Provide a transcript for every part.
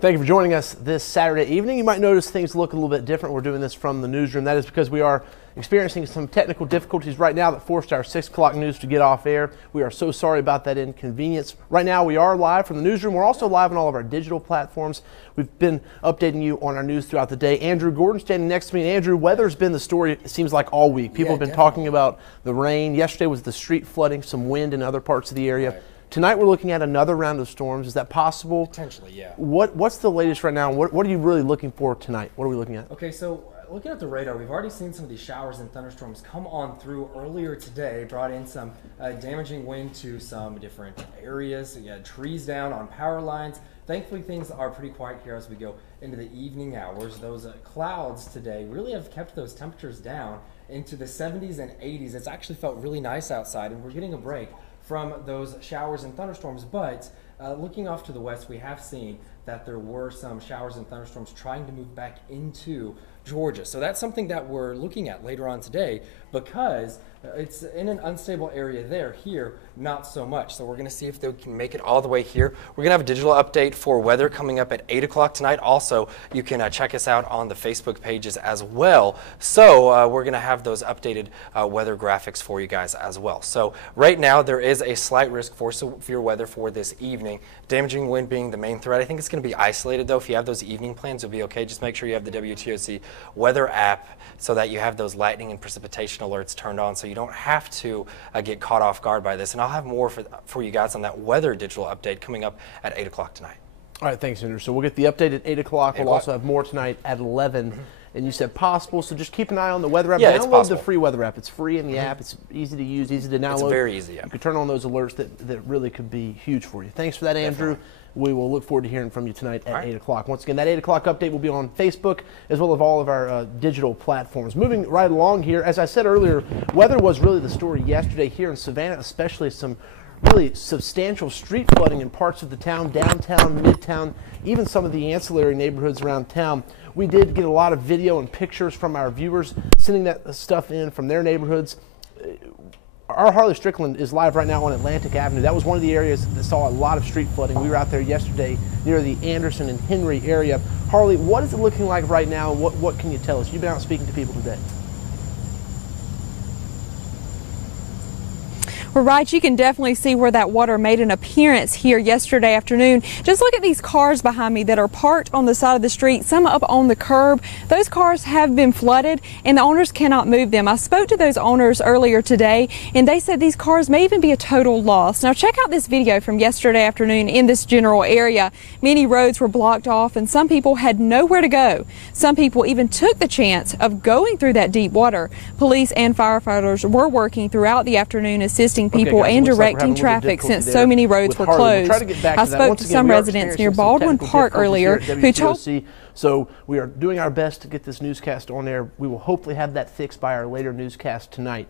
Thank you for joining us this Saturday evening. You might notice things look a little bit different. We're doing this from the newsroom. That is because we are experiencing some technical difficulties right now that forced our 6 o'clock news to get off air. We are so sorry about that inconvenience. Right now we are live from the newsroom. We're also live on all of our digital platforms. We've been updating you on our news throughout the day. Andrew Gordon standing next to me. Andrew, weather's been the story, it seems like, all week. People have been talking about the rain. Yesterday was the street flooding, some wind in other parts of the area. Right. Tonight we're looking at another round of storms. Is that possible? Potentially, yeah. What's the latest right now? What are you really looking for tonight? What are we looking at? Okay, so looking at the radar, we've already seen some of these showers and thunderstorms come on through earlier today, brought in some damaging wind to some different areas. You had trees down on power lines. Thankfully, things are pretty quiet here as we go into the evening hours. Those clouds today really have kept those temperatures down into the 70s and 80s. It's actually felt really nice outside, and we're getting a break from those showers and thunderstorms, but looking off to the west, we have seen that there were some showers and thunderstorms trying to move back into Georgia. So that's something that we're looking at later on today because it's in an unstable area there. Here, not so much. So we're going to see if they can make it all the way here. We're going to have a digital update for weather coming up at 8 o'clock tonight. Also, you can check us out on the Facebook pages as well. So we're going to have those updated weather graphics for you guys as well. So right now, there is a slight risk for severe weather for this evening. Damaging wind being the main threat. I think it's going to be isolated, though. If you have those evening plans, you'll be okay. Just make sure you have the WTOC weather app so that you have those lightning and precipitation alerts turned on so you don't have to get caught off guard by this. And I'll have more for you guys on that weather digital update coming up at 8 o'clock tonight. All right, thanks, Andrew. So we'll get the update at 8 o'clock. We'll also have more tonight at 11. And you said possible, so just keep an eye on the weather app. Yeah, it's download possible. the free weather app. It's free in the app. It's easy to use, easy to download. It's very easy, yeah. You can turn on those alerts that really could be huge for you. Thanks for that, Andrew. Definitely. We will look forward to hearing from you tonight at 8 o'clock. Once again, that 8 o'clock update will be on Facebook as well as all of our digital platforms. Moving right along here, as I said earlier, weather was really the story yesterday here in Savannah, especially some really substantial street flooding in parts of the town, downtown, midtown, even some of the ancillary neighborhoods around town. We did get a lot of video and pictures from our viewers sending that stuff in from their neighborhoods. Our Harley Strickland is live right now on Atlantic Avenue. That was one of the areas that saw a lot of street flooding. We were out there yesterday near the Anderson and Henry area. Harley, what is it looking like right now? What can you tell us? You've been out speaking to people today. Well, right, you can definitely see where that water made an appearance here yesterday afternoon. Just look at these cars behind me that are parked on the side of the street, some up on the curb. Those cars have been flooded and the owners cannot move them. I spoke to those owners earlier today and they said these cars may even be a total loss. Now check out this video from yesterday afternoon in this general area. Many roads were blocked off and some people had nowhere to go. Some people even took the chance of going through that deep water. Police and firefighters were working throughout the afternoon assisting people guys, and directing traffic since so many roads were closed. I spoke to some residents near Baldwin Park earlier who told So we are doing our best to get this newscast on air. We will hopefully have that fixed by our later newscast tonight.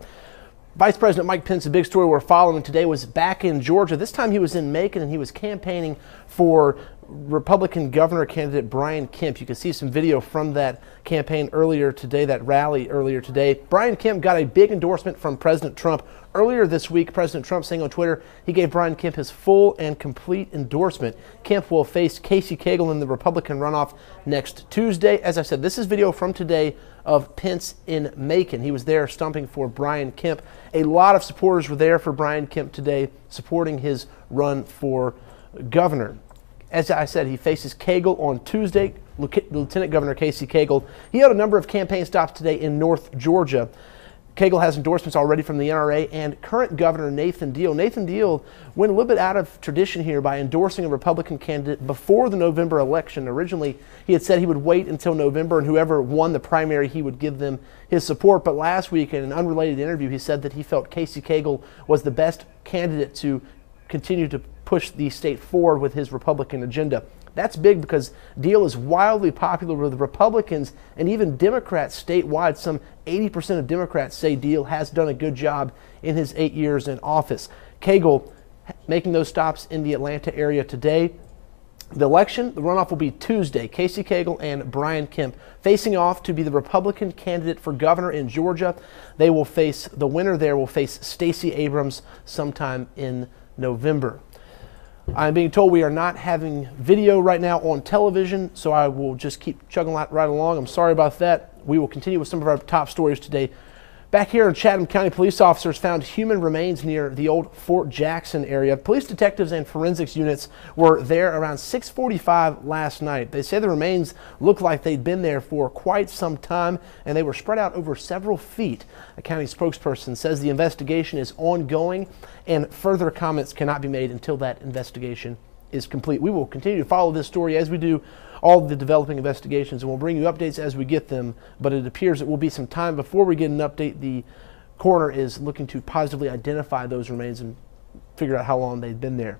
Vice President Mike Pence, the big story we're following today, was back in Georgia. This time he was in Macon and he was campaigning for Republican governor candidate Brian Kemp. You can see some video from that campaign earlier today, that rally earlier today. Brian Kemp got a big endorsement from President Trump. Earlier this week, President Trump saying on Twitter he gave Brian Kemp his full and complete endorsement. Kemp will face Casey Cagle in the Republican runoff next Tuesday. As I said, this is video from today of Pence in Macon. He was there stumping for Brian Kemp. A lot of supporters were there for Brian Kemp today, supporting his run for governor. As I said, he faces Cagle on Tuesday, Lieutenant Governor Casey Cagle. He had a number of campaign stops today in North Georgia. Cagle has endorsements already from the NRA and current Governor Nathan Deal. Nathan Deal went a little bit out of tradition here by endorsing a Republican candidate before the November election. Originally, he had said he would wait until November and whoever won the primary, he would give them his support. But last week, in an unrelated interview, he said that he felt Casey Cagle was the best candidate to continue to push the state forward with his Republican agenda. That's big because Deal is wildly popular with Republicans and even Democrats statewide. Some 80% of Democrats say Deal has done a good job in his 8 years in office. Cagle making those stops in the Atlanta area today. The election, the runoff will be Tuesday. Casey Cagle and Brian Kemp facing off to be the Republican candidate for governor in Georgia. They will face, the winner there will face Stacey Abrams sometime in November. I'm being told we are not having video right now on television, so I will just keep chugging right along. I'm sorry about that. We will continue with some of our top stories today. Back here in Chatham County, police officers found human remains near the old Fort Jackson area. Police detectives and forensics units were there around 6:45 last night. They say the remains look like they'd been there for quite some time, and they were spread out over several feet. A county spokesperson says the investigation is ongoing and further comments cannot be made until that investigation is complete. We will continue to follow this story as we do all the developing investigations, and we'll bring you updates as we get them, but it appears it will be some time before we get an update. The coroner is looking to positively identify those remains and figure out how long they've been there.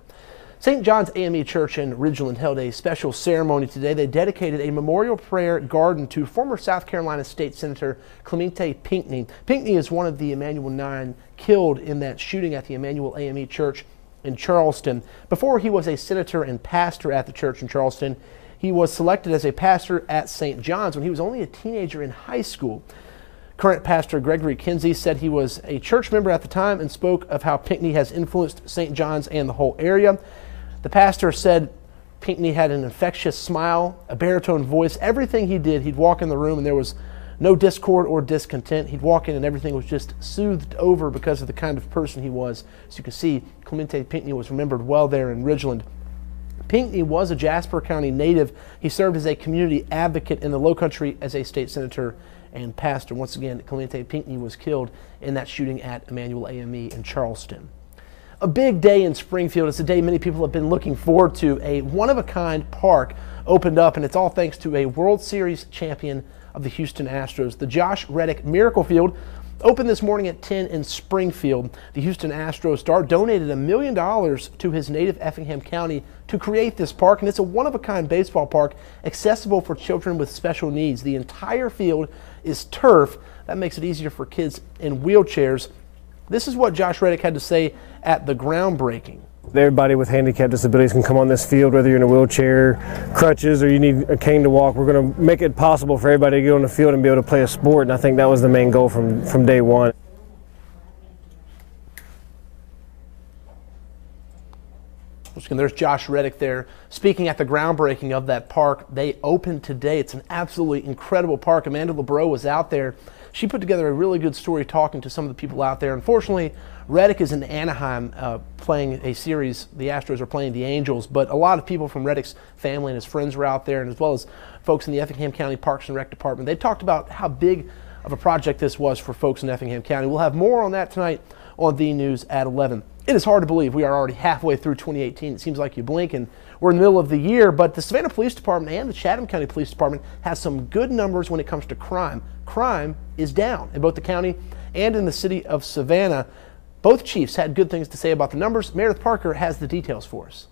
St. John's AME Church in Ridgeland held a special ceremony today. They dedicated a memorial prayer garden to former South Carolina State Senator Clemente Pinckney. Pinckney is one of the Emanuel 9 killed in that shooting at the Emanuel AME Church in Charleston. Before he was a senator and pastor at the church in Charleston, he was selected as a pastor at St. John's when he was only a teenager in high school. Current pastor Gregory Kinsey said he was a church member at the time and spoke of how Pinckney has influenced St. John's and the whole area. The pastor said Pinckney had an infectious smile, a baritone voice. Everything he did, he'd walk in the room and there was no discord or discontent. He'd walk in and everything was just soothed over because of the kind of person he was. As you can see, Clemente Pinckney was remembered well there in Ridgeland. Pinckney was a Jasper County native. He served as a community advocate in the Lowcountry as a state senator and pastor. Once again, Clemente Pinckney was killed in that shooting at Emanuel AME in Charleston. A big day in Springfield. It's a day many people have been looking forward to. A one-of-a-kind park opened up, and it's all thanks to a World Series champion of the Houston Astros. The Josh Reddick Miracle Field opened this morning at 10 in Springfield. The Houston Astros star donated $1 million to his native Effingham County to create this park, and it's a one-of-a-kind baseball park accessible for children with special needs. The entire field is turf. That makes it easier for kids in wheelchairs. This is what Josh Reddick had to say at the groundbreaking. Everybody with handicap disabilities can come on this field, whether you're in a wheelchair, crutches, or you need a cane to walk. We're going to make it possible for everybody to get on the field and be able to play a sport, and I think that was the main goal from day one. There's Josh Reddick there speaking at the groundbreaking of that park. They opened today. It's an absolutely incredible park. Amanda LeBreau was out there. She put together a really good story talking to some of the people out there. Unfortunately, Reddick is in Anaheim playing a series. The Astros are playing the Angels, but a lot of people from Reddick's family and his friends were out there, and as well as folks in the Effingham County Parks and Rec Department. They talked about how big of a project this was for folks in Effingham County. We'll have more on that tonight on The News at 11. It is hard to believe we are already halfway through 2018. It seems like you blink and we're in the middle of the year, but the Savannah Police Department and the Chatham County Police Department has some good numbers when it comes to crime. Crime is down in both the county and in the city of Savannah. Both chiefs had good things to say about the numbers. Meredith Parker has the details for us.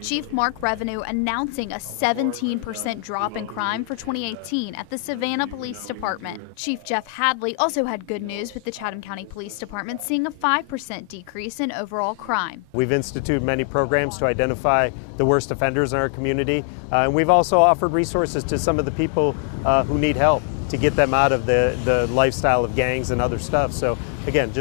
Chief Mark Revenue announcing a 17% drop in crime for 2018 at the Savannah Police Department. Chief Jeff Hadley also had good news with the Chatham County Police Department seeing a 5% decrease in overall crime. We've instituted many programs to identify the worst offenders in our community, and we've also offered resources to some of the people who need help to get them out of the lifestyle of gangs and other stuff. So again,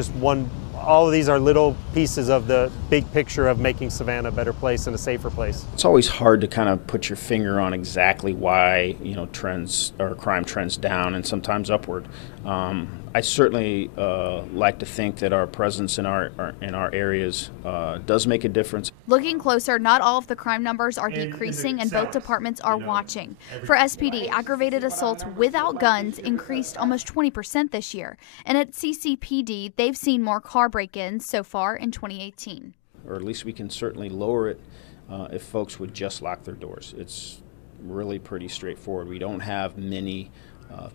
all of these are little pieces of the big picture of making Savannah a better place and a safer place. It's always hard to kind of put your finger on exactly why, trends or crime trends down and sometimes upward. I certainly like to think that our presence in our areas does make a difference. Looking closer, not all of the crime numbers are decreasing, and both departments are watching. For SPD, aggravated assaults without guns increased almost 20% this year, and at CCPD, they've seen more car break-ins so far in 2018. Or at least we can certainly lower it if folks would just lock their doors. It's really pretty straightforward. We don't have many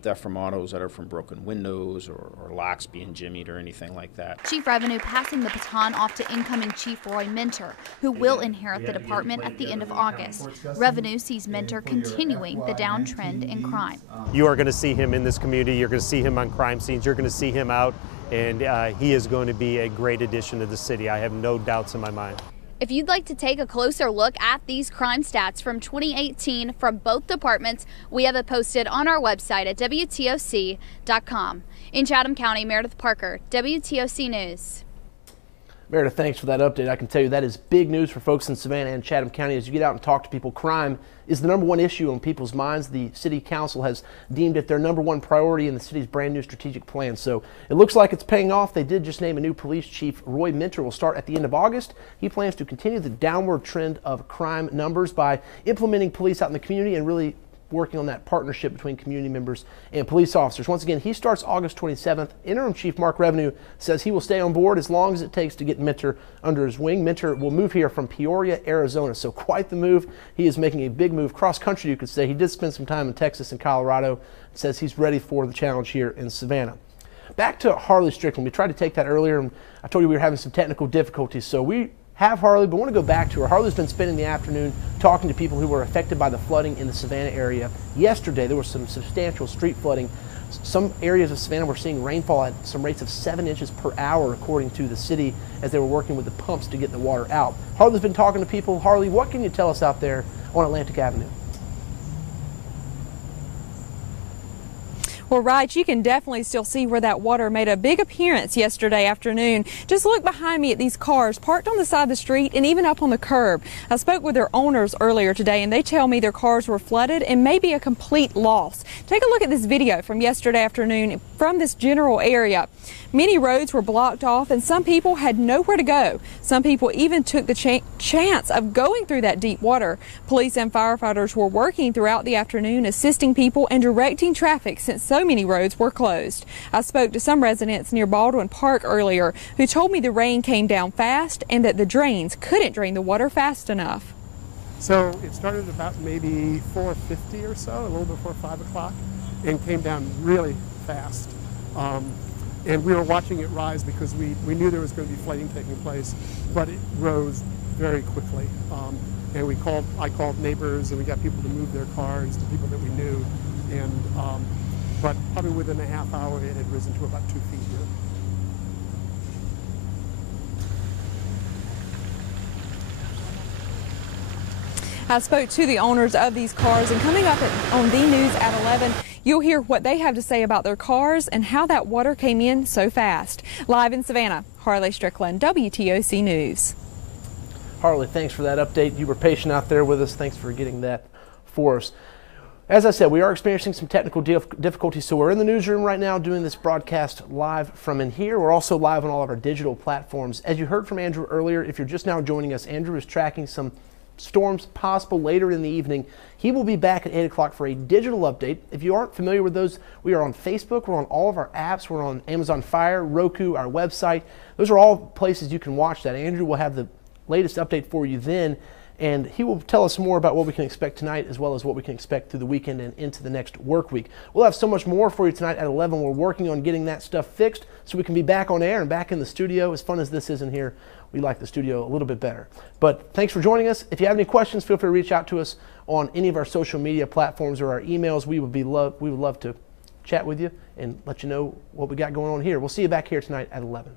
theft from autos that are from broken windows or locks being jimmied or anything like that. Chief Revenue passing the baton off to incoming Chief Roy Minter, who will inherit the department at the end of August. Revenue sees Minter continuing the downtrend in crime. You are going to see him in this community. You're going to see him on crime scenes. You're going to see him out, and he is going to be a great addition to the city. I have no doubts in my mind. If you'd like to take a closer look at these crime stats from 2018 from both departments, we have it posted on our website at WTOC.com. In Chatham County, Meredith Parker, WTOC News. Meredith, thanks for that update. I can tell you that is big news for folks in Savannah and Chatham County. As you get out and talk to people, crime is the #1 issue on people's minds. The city council has deemed it their #1 priority in the city's brand new strategic plan. So it looks like it's paying off. They did just name a new police chief. Roy Minter will start at the end of August. He plans to continue the downward trend of crime numbers by implementing police out in the community and really working on that partnership between community members and police officers. Once again, he starts August 27th. Interim Chief Mark Revenue says he will stay on board as long as it takes to get Minter under his wing. Minter will move here from Peoria, Arizona, so quite the move. He is making a big move cross country, you could say. He did spend some time in Texas and Colorado. Says he's ready for the challenge here in Savannah. Back to Harley Strickland. We tried to take that earlier, and I told you we were having some technical difficulties, so we have Harley, but I want to go back to her. Harley's been spending the afternoon talking to people who were affected by the flooding in the Savannah area. Yesterday, there was some substantial street flooding. Some areas of Savannah were seeing rainfall at some rates of 7 inches per hour, according to the city, as they were working with the pumps to get the water out. Harley's been talking to people. Harley, what can you tell us out there on Atlantic Avenue? Well, right, you can definitely still see where that water made a big appearance yesterday afternoon. Just look behind me at these cars parked on the side of the street and even up on the curb. I spoke with their owners earlier today, and they tell me their cars were flooded and maybe a complete loss. Take a look at this video from yesterday afternoon from this general area. Many roads were blocked off and some people had nowhere to go. Some people even took the chance of going through that deep water. Police and firefighters were working throughout the afternoon, assisting people and directing traffic since so many roads were closed. I spoke to some residents near Baldwin Park earlier who told me the rain came down fast and that the drains couldn't drain the water fast enough. So it started about maybe 4:50 or so, a little before 5 o'clock, and came down really fast. And we were watching it rise because we knew there was going to be flooding taking place, but it rose very quickly. And I called neighbors, and we got people to move their cars to people that we knew. And but probably within a half hour, it had risen to about 2 feet here. I spoke to the owners of these cars, and coming up on the news at 11, you'll hear what they have to say about their cars and how that water came in so fast. Live in Savannah, Harley Strickland, WTOC News. Harley, thanks for that update. You were patient out there with us. Thanks for getting that for us. As I said, we are experiencing some technical difficulties, so we're in the newsroom right now doing this broadcast live from in here. We're also live on all of our digital platforms. As you heard from Andrew earlier, if you're just now joining us, Andrew is tracking some storms possible later in the evening. He will be back at 8 o'clock for a digital update. If you aren't familiar with those, we are on Facebook. We're on all of our apps. We're on Amazon Fire, Roku, our website. Those are all places you can watch that. Andrew will have the latest update for you then, and he will tell us more about what we can expect tonight as well as what we can expect through the weekend and into the next work week. We'll have so much more for you tonight at 11. We're working on getting that stuff fixed so we can be back on air and back in the studio. As fun as this is in here, we like the studio a little bit better. But thanks for joining us. If you have any questions, feel free to reach out to us on any of our social media platforms or our emails. We would love to chat with you and let you know what we got going on here. We'll see you back here tonight at 11.